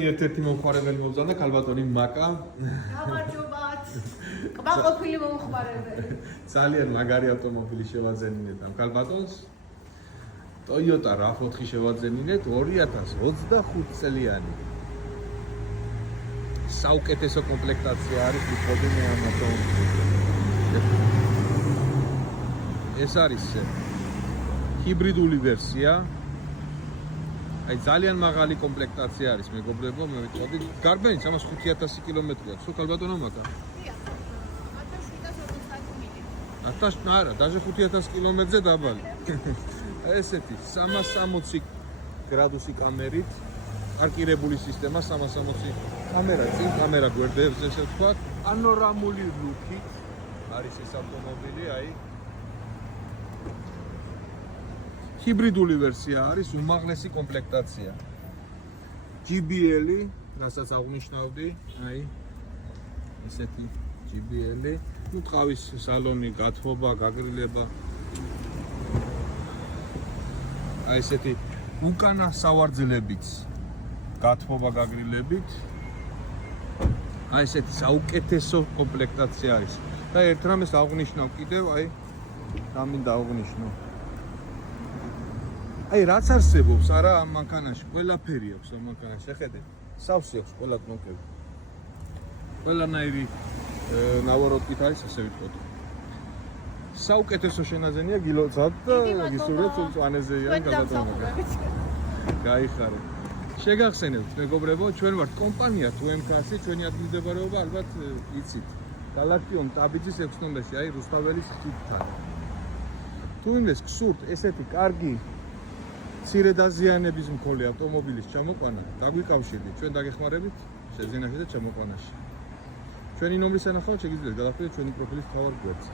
ერთ-ერთი მომხმარებელი მოგზავნა ქალბატონი მაკა. გამარჯობათ. კმაყოფილი მომხმარებელი. ძალიან მაგარი ავტომობილი შევაძენინეთ ამ ქალბატონს. Toyota RAV4 შევაძენინეთ 2025 წლიანი. საუკეთესო კომპლექტაცია არის მიხოდინე ამ ავტომობილზე. ეს არის ჰიბრიდული ვერსია. Ai ძალიან მაღალი კომპლექტაცია არის მეგობრებო, მე ვიტყოდი. გარბენიც ამას 5000 კილომეტრი აქვს. სულ ქალბატონო მაკა. 1750. არა, даже 5000 კილომეტრზე დაბალი. ესეთი 360 გრადუსი კამერით, პარკირებული სისტემა 360 კამერა, წინ კამერა გვერდებზე ესე ვთქვათ, პანორამული ლუკით არის ეს ავტომობილი, აი ჰიბრიდული ვერსია არის, უმაღლესი კომპლექტაცია. GBL-ი, რასაც აღნიშნავდი, აი ესეთი GBL-ი, ну ტყავის სალონი, გათბობა, გაგრილება. აი ესეთი უკანა სავარძლებიც, გათბობა, გაგრილებით. აი ესეთი საუკეთესო კომპლექტაცია არის. და ერთ რამეს აღნიშნავ კიდევ, აი რა მინდა აღნიშნო. Ai რაც არსებობს არა ამ მანქანაში, ყველაფერი აქვს ამ მანქანაში. შეხედეთ, სავსე აქვს ყველა კნოპკები. ყველანაირი ნავაროტკით არის, ასე ვიტყოდ. საუკეთესო შენაძენია გილოცავთ და გისურვებთ მწვანეზეიან გაბატონება. გაიხარო. შეგახსენებთ მეგობრებო, ჩვენ ვართ კომპანია TMK-ი, ჩვენი ადგილმდებარეობა ალბათ იცით. გალაქტიონ ტაბიძის 6 ნომერში, აი რუსთაველის ხიდთან. თუ იმეს გსურთ ესეთი კარგი მცირე დაზიანების მქონე ავტომობილის ჩამოყვანა, დაგვიკავშირდით, ჩვენ დაგეხმარებით შეძენაში და ჩამოყვანაში. ჩვენი ნომრის ანახავად შეგიძლიათ გადავხდეთ ჩვენი პროფილის მთავარ გვერდზე.